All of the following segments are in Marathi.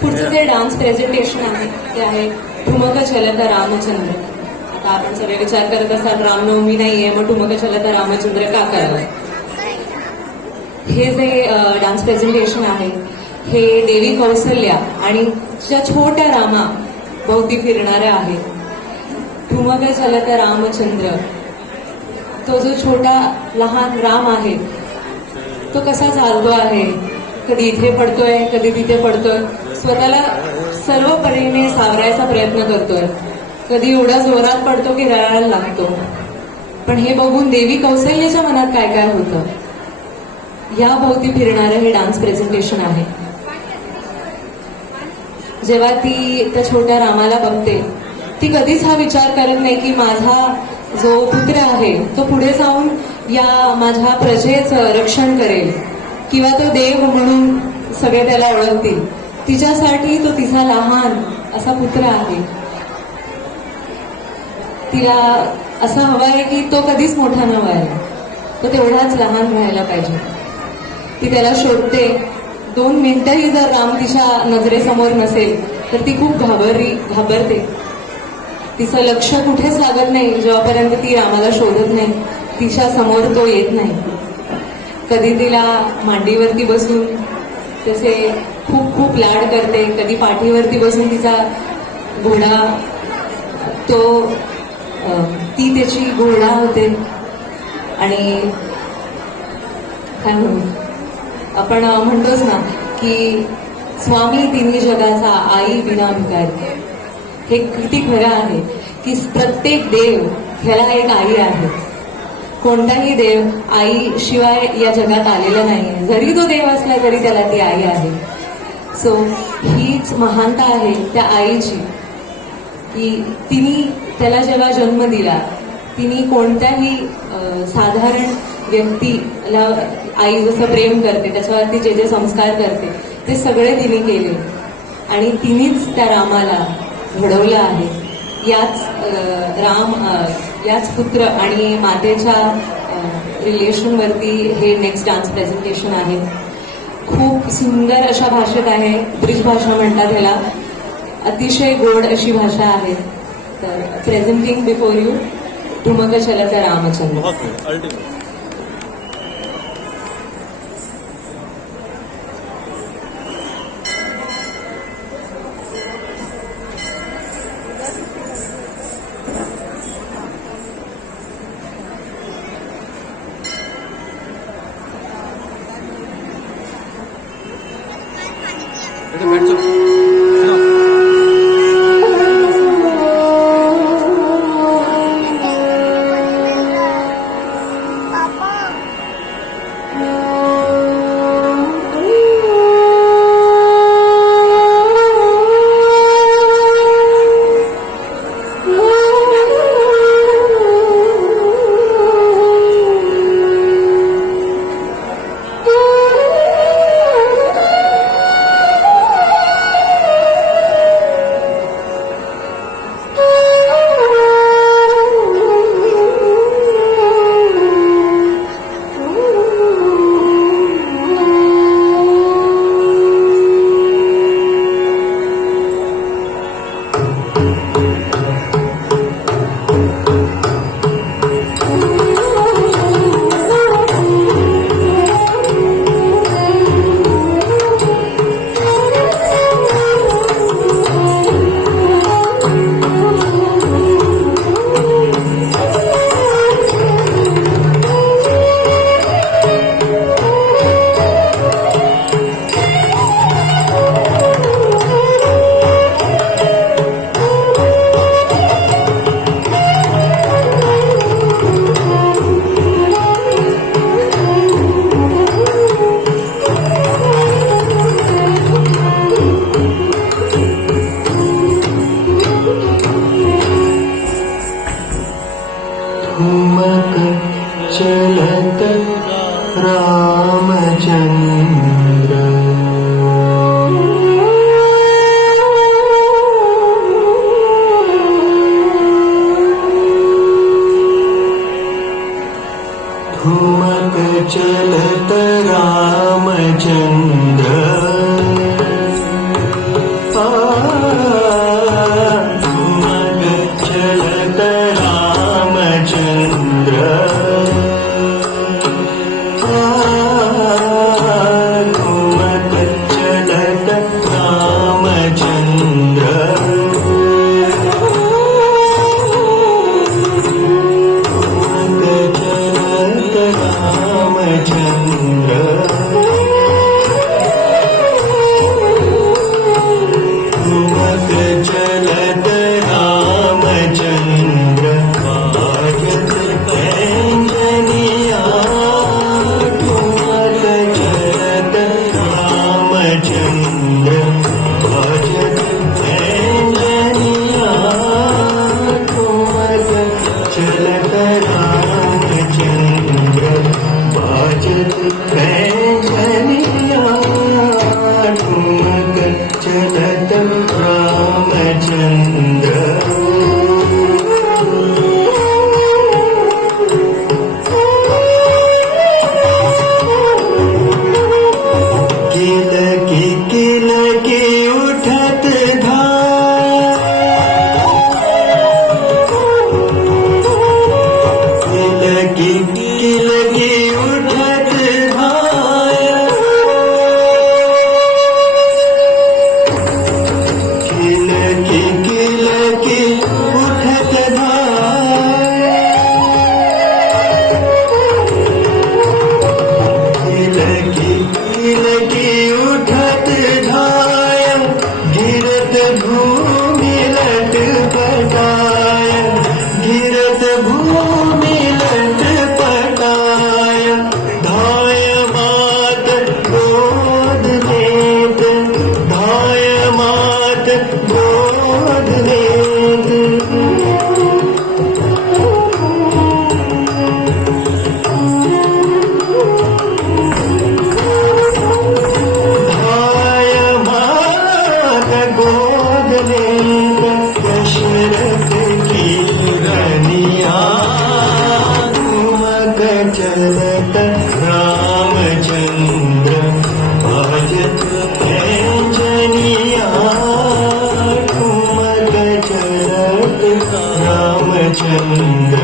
पुढचं जे डान्स प्रेझेंटेशन आहे ते आहे ठुमक चलत रामचंद्र. आता आपण सगळे विचार करत असाल रामनवमी नाहीये मग ठुमक चलत रामचंद्र का करावं. हे जे डान्स प्रेझेंटेशन आहे हे देवी कौसल्या आणि ज्या छोट्या रामा भोवती फिरणाऱ्या आहे. ठुमक चलत रामचंद्र, तो जो छोटा लहान राम आहे तो कसा चालतो आहे, कधी इथे पडतोय कधी तिथे पडतोय, स्वतःला सर्व परीने सावरायचा प्रयत्न करतोय, कधी एवढा जोरात पडतो की रडायला लागतो. पण हे बघून देवी कौसल्याच्या मनात काय काय होतं या भोवती फिरणारं हे डान्स प्रेझेंटेशन आहे. जेव्हा ती त्या छोट्या रामाला बघते ती कधीच हा विचार करत नाही की माझा जो पुत्र आहे तो पुढे जाऊन या माझ्या प्रजेचं रक्षण करेल किंवा तो देव म्हणून सगळे त्याला ओळखतील. तिच्यासाठी तो तिचा लहान असा पुत्र आहे. तिला असं हवं आहे की तो कधीच मोठा न व्हायला, तो तेवढाच लहान राहायला पाहिजे. ती त्याला शोधते. 2 मिनिटंही जर राम तिच्या नजरेसमोर नसेल तर ती खूप घाबरते. तिचं लक्ष कुठेच लागत नाही जेव्हापर्यंत ती रामाला शोधत नाही, तिच्या समोर तो येत नाही. कधी तिला मांडीवरती बसून त्याचे खूप खूप लाड करते, कधी पाठीवरती बसून तिचा घोडा ती त्याची घोडा होते. आणि काय म्हणू आपण म्हणतोच ना की स्वामी तिन्ही जगाचा आई बिना भिकारी. हे किती खरं आहे की प्रत्येक देव ह्याला एक आई आहे. कोणताही देव आई शिवाय या जगात आलेला नाही. जरी तो देव असला तरी त्याला ती आई आहे. सो हीच महानता आहे त्या आईची की तिने त्याला जेव्हा जन्म दिला तिने कोणत्याही साधारण व्यक्तीला आई जसं प्रेम करते त्याच्यावरती जे जे संस्कार करते ते सगळे तिने केले आणि तिनेच त्या रामाला घडवलं आहे. याच पुत्र आणि मातेच्या रिलेशनवरती हे नेक्स्ट डान्स प्रेझेंटेशन आहे. खूप सुंदर अशा भाषेत आहे. ब्रिज भाषा म्हणतात ह्याला. अतिशय गोड अशी भाषा आहे. तर प्रेझेंटिंग बिफोर यू ठुमक चलत रामचंद्र. चलत रामचंद्र ठुमक चलत रामचंद्र लकी लकी उठत धाय गिरत भूमि लट पटाय गिरत भूमि लट पटाय धाय मात गोद लेत धाय मात गोद लेत धाय मात गोद लेत दशरथ की रनिया ठुमक चलत रामचंद्र भजत जनिया ठुमक चलत रामचंद्र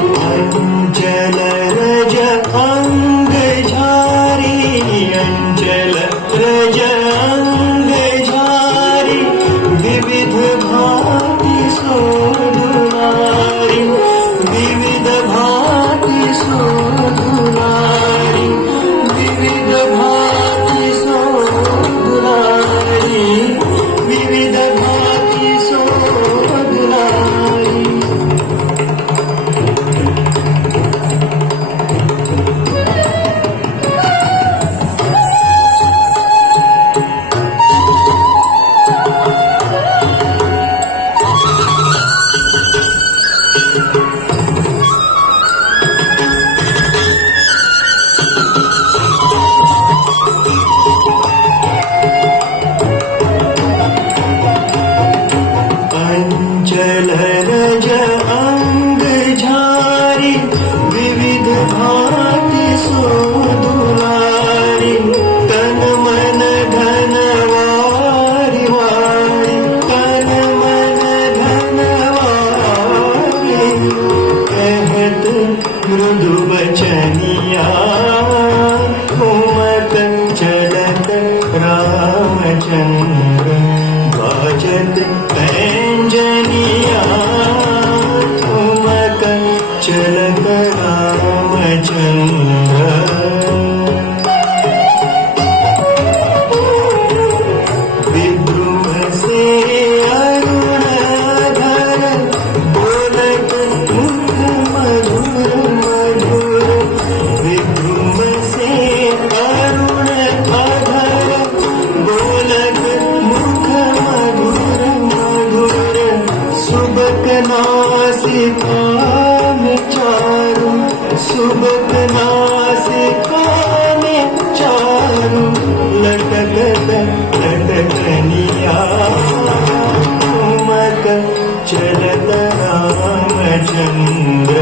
अंचल रज अंग झारी अंचल रज अंग झारी विविध भांति सोधुनारी विविध भांति सोधुनारी विविध भांति सोधुनारी विविध भांति सोधुनारी अंचल रज अंग झारी विविध भांति सोधुनारी तन मन धन वारी वारी तन मन धन वारी कहत मृदु बचनिया ठुमक चलत रामचंद्र बाजत पैंजनिया ठुमक चलत रामचंद्र विद्रुम से अरुण धर बोलत मुख मधुर मधुर विद्रुम से अरुण अधर बोलत मुख मधुर मधुर सुबक नासिका में चारु सुबक नासिका में चारु लटकत लटकनिया ठुमक चलत रामचंद्र